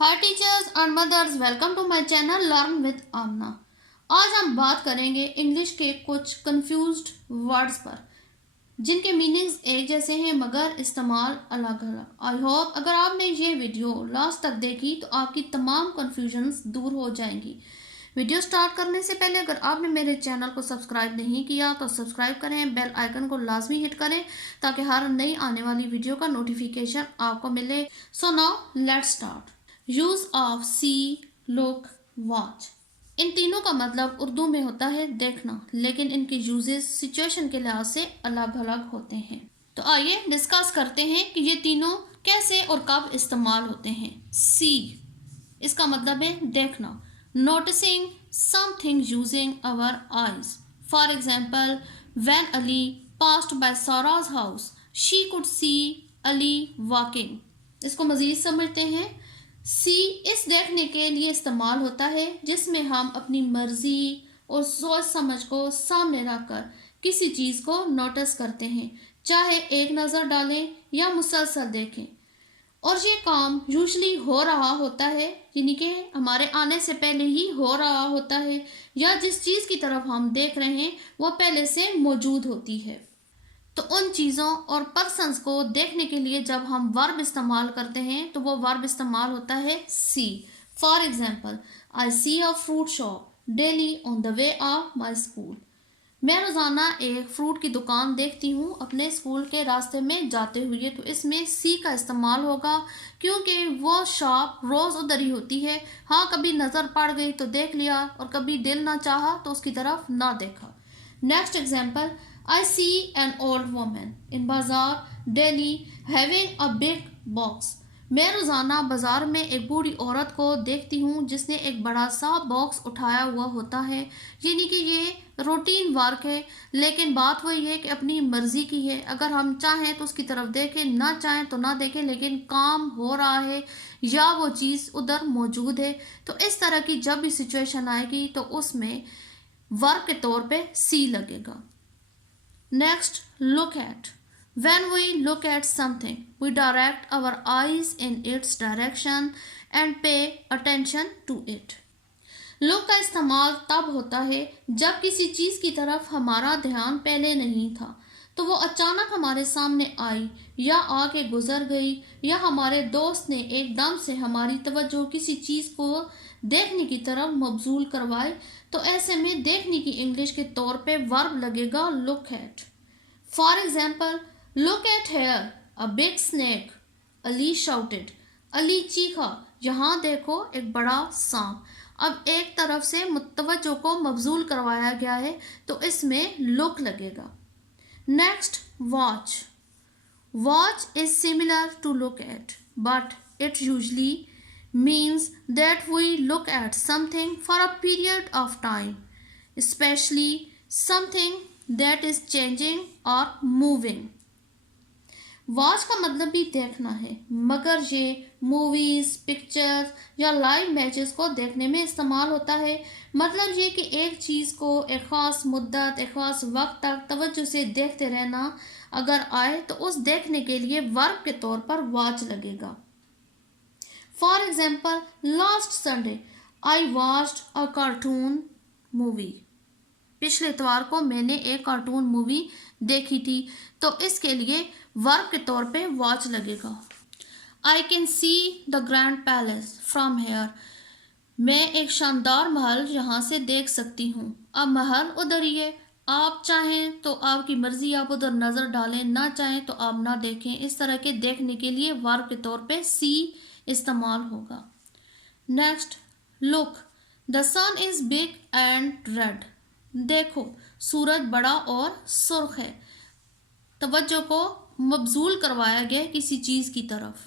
Hi teachers and mothers, welcome to my channel learn with Amna. आज हम बात करेंगे इंग्लिश के कुछ कंफ्यूज्ड वर्ड्स पर जिनके मीनिंग्स एक जैसे हैं मगर इस्तेमाल अलग अलग। आई होप अगर आपने ये वीडियो लास्ट तक देखी तो आपकी तमाम कन्फ्यूजन्स दूर हो जाएंगी। वीडियो स्टार्ट करने से पहले अगर आपने मेरे चैनल को सब्सक्राइब नहीं किया तो सब्सक्राइब करें, बेल आइकन को लाजमी हिट करें ताकि हर नई आने वाली वीडियो का नोटिफिकेशन आपको मिले। So now let's start. Use of see, look, watch. इन तीनों का मतलब उर्दू में होता है देखना, लेकिन इनके यूजेस सिचुएशन के लिहाज से अलग अलग होते हैं। तो आइए डिस्कस करते हैं कि ये तीनों कैसे और कब इस्तेमाल होते हैं। सी, इसका मतलब है देखना, noticing something using our eyes. For example, when Ali passed by Sara's house she could see Ali walking. इसको मजीद समझते हैं। सी इस देखने के लिए इस्तेमाल होता है जिसमें हम अपनी मर्जी और सोच समझ को सामने रखकर किसी चीज़ को नोटिस करते हैं, चाहे एक नज़र डालें या मुसलसल देखें। और ये काम यूजली हो रहा होता है, यानी कि हमारे आने से पहले ही हो रहा होता है, या जिस चीज़ की तरफ हम देख रहे हैं वो पहले से मौजूद होती है। तो उन चीज़ों और पर्सन्स को देखने के लिए जब हम वर्ब इस्तेमाल करते हैं तो वो वर्ब इस्तेमाल होता है see. For example, I see a fruit shop daily on the way of my school. मैं रोज़ाना एक फ्रूट की दुकान देखती हूँ अपने स्कूल के रास्ते में जाते हुए। तो इसमें सी का इस्तेमाल होगा क्योंकि वो शॉप रोज़ उधर ही होती है। हाँ, कभी नज़र पड़ गई तो देख लिया और कभी दिल ना चाहा तो उसकी तरफ ना देखा। Next example, I see an old woman in बाजार daily having a big box. मैं रोज़ाना बाज़ार में एक बूढ़ी औरत को देखती हूँ जिसने एक बड़ा सा बॉक्स उठाया हुआ होता है। यानी कि ये रूटीन वर्क है, लेकिन बात वही है कि अपनी मर्ज़ी की है। अगर हम चाहें तो उसकी तरफ देखें, ना चाहें तो ना देखें, लेकिन काम हो रहा है या वो चीज़ उधर मौजूद है। तो इस तरह की जब भी सिचुएशन आएगी तो उसमें वर्क के तौर पे सी लगेगा। Next, look at. When we look at something, we direct our eyes in its direction and pay attention to it. Look का इस्तेमाल तब होता है जब किसी चीज़ की तरफ हमारा ध्यान पहले नहीं था तो वो अचानक हमारे सामने आई या आके गुजर गई, या हमारे दोस्त ने एकदम से हमारी तवज्जो किसी चीज़ को देखने की तरफ मबजूल करवाई। तो ऐसे में देखने की इंग्लिश के तौर पे वर्ब लगेगा look at. For example, look at here a big snake, Ali shouted. Ali चीखा, यहाँ देखो एक बड़ा सांप। अब एक तरफ से मुतवज्जो को मबजूल करवाया गया है तो इसमें लुक लगेगा। Next, watch. Watch is similar to look at but it usually means that we look at something for a period of time, especially something that is changing or moving. Watch का मतलब भी देखना है, मगर ये movies, pictures या live matches को देखने में इस्तेमाल होता है। मतलब ये कि एक चीज़ को एक ख़ास मुद्दत, एक ख़ास वक्त तक तवज्जो से देखते रहना अगर आए तो उस देखने के लिए वर्ब के तौर पर वॉच लगेगा। For example, last Sunday I watched a cartoon movie. पिछले इतवार को मैंने एक कार्टून मूवी देखी थी तो इसके लिए वर्ब के तौर पे वॉच लगेगा। I can see the grand palace from here. मैं एक शानदार महल यहाँ से देख सकती हूँ। अब महल उधर ही है, आप चाहें तो आपकी मर्ज़ी, आप उधर नज़र डालें, ना चाहें तो आप ना देखें। इस तरह के देखने के लिए वर्ब के तौर पे सी इस्तेमाल होगा। Next, look, the sun is big and red. देखो, सूरज बड़ा और सुर्ख है। तवज्जो को मबजूल करवाया गया किसी चीज़ की तरफ।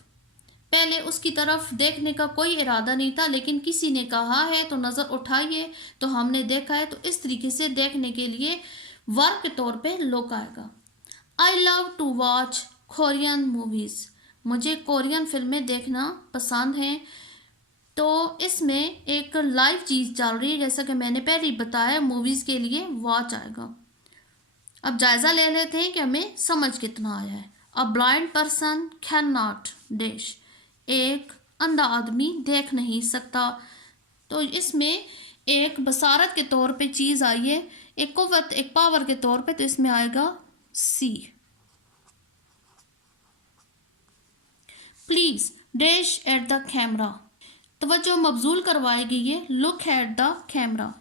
पहले उसकी तरफ देखने का कोई इरादा नहीं था, लेकिन किसी ने कहा है तो नज़र उठाइए तो हमने देखा है। तो इस तरीके से देखने के लिए वर्ब के तौर पे लुक आएगा। I love to watch Korean movies. मुझे कोरियन फिल्में देखना पसंद हैं। तो इसमें एक लाइव चीज़ चल रही है, जैसा कि मैंने पहले ही बताया, मूवीज़ के लिए वॉच आएगा। अब जायज़ा ले लेते हैं कि हमें समझ कितना आया है। A blind person can not dash, एक अंधा आदमी देख नहीं सकता। तो इसमें एक बसारत के तौर पे चीज़ आई है, एक कुव्वत, एक पावर के तौर पे, तो इसमें आएगा see. Please dash at the camera, तवज्जो मबजूल करवाई गई है, लुक एट द कैमरा,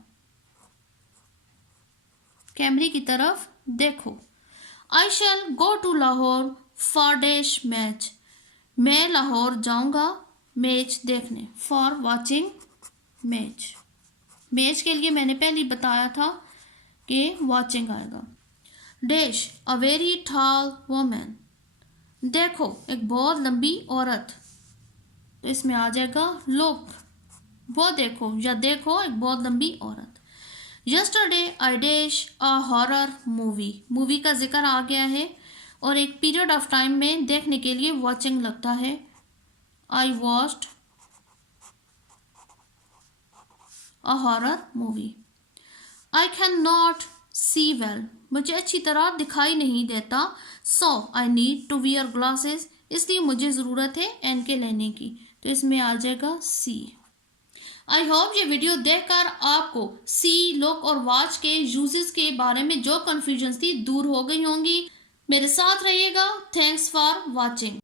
कैमरे की तरफ देखो। I shall go to Lahore for dash match, मैं लाहौर जाऊंगा मैच देखने, फॉर वॉचिंग मैच, मैच के लिए मैंने पहले ही बताया था कि वॉचिंग आएगा। Dash a very tall woman, देखो एक बहुत लंबी औरत, तो इसमें आ जाएगा लुक, वो देखो या देखो एक बहुत लंबी औरत। Yesterday I dash a horror movie, movie का जिक्र आ गया है और एक पीरियड ऑफ टाइम में देखने के लिए वॉचिंग लगता है। I watched a horror movie. I can not see well, मुझे अच्छी तरह दिखाई नहीं देता। So I need to wear glasses, इसलिए मुझे ज़रूरत है एन के लेने की, तो इसमें आ जाएगा सी। आई होप ये वीडियो देखकर आपको सी, लुक और वॉच के यूजेस के बारे में जो कन्फ्यूजन थी दूर हो गई होंगी। मेरे साथ रहिएगा। Thanks for watching.